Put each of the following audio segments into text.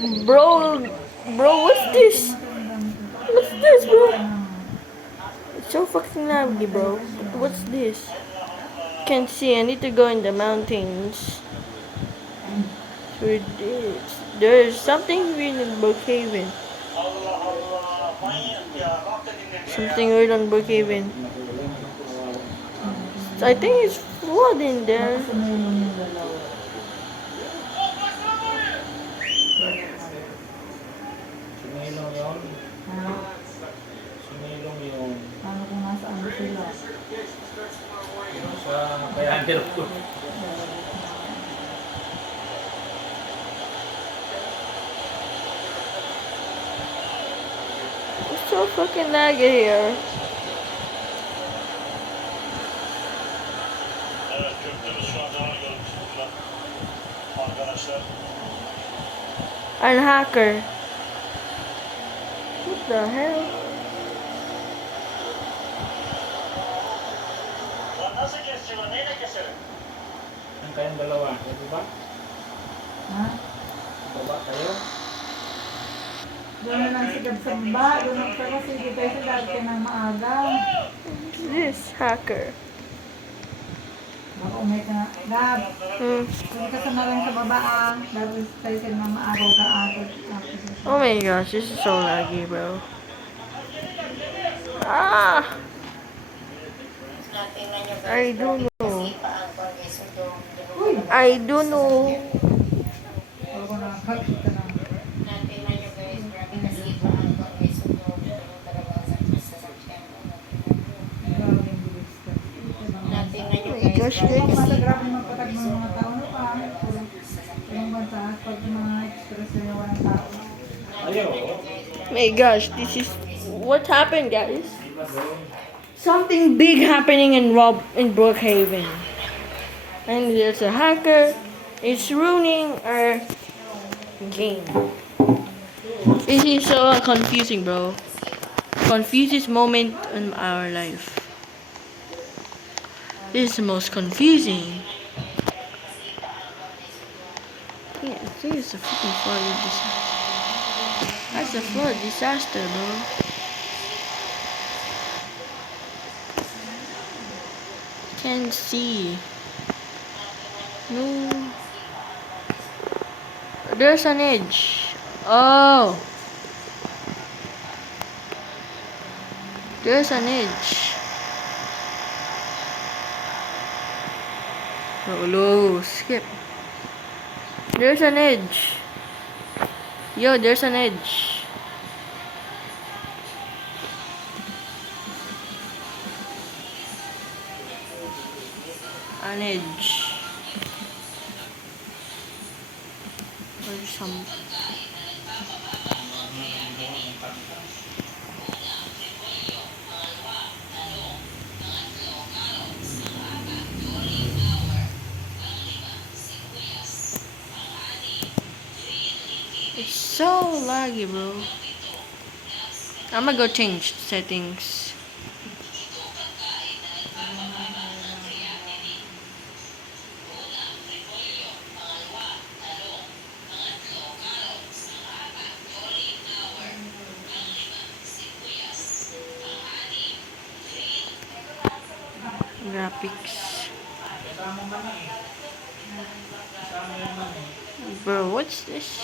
Bro, what's this? What's this, bro? It's so fucking laggy, bro. What's this? Can't see. I need to go in the mountains. There's something weird in Brookhaven. Something weird on Brookhaven. I think it's flood in there. Sumilong yun. Sumilong yun. Paano kung nasaan ba sila? Sa Payander ko. It's so fucking laggy here. Evet, köprümüz şu anda var görüntüsünde. Arkadaşlar. An hacker. What the hell? Lan nasıl keseceğim? Neyle keselim? Ang kayong dalawa, di ba? Ha? Baba kayo. Doon na lang si Gabsamba. Doon na sa kasi di tayo sa dati ng maaga. This hacker. Baka umay ka na. Gab, Hmm. doon ka sa nalang sa baba ah. Dahil tayo sa mga maaraw ka agad. Oh my gosh, this is so laggy, bro. Ah! I don't know. I don't know. Bago na nakakita na. Grabe yung bilis ka. Oh my gosh, Kung guys. masagrap yung magpatag ng mga tao na pa. Yung bansa, pag mga express na walang tao. Ayaw. My gosh, this is what happened, guys. Something big happening in Brookhaven, and there's a hacker. It's ruining our game. This is so confusing, bro. Confuses moment in our life. This is the most confusing. Yeah, I think it's a freaking flood disaster. That's a flood disaster, bro. Can't see. No. There's an edge. Oh. There's an edge. Oh, no. Skip. There's an edge. Yo, there's an edge. An edge. Or some. It's so laggy, bro. I'm gonna go change settings. Graphics. Bro, what's this?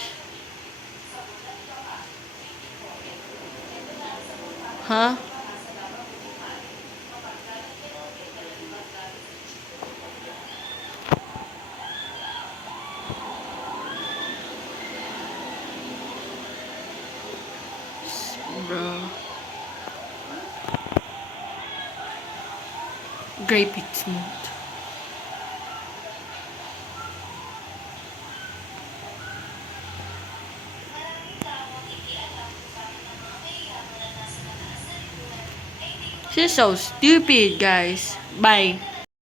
Huh? Bro. Graphics mode. This is so stupid, guys. Bye.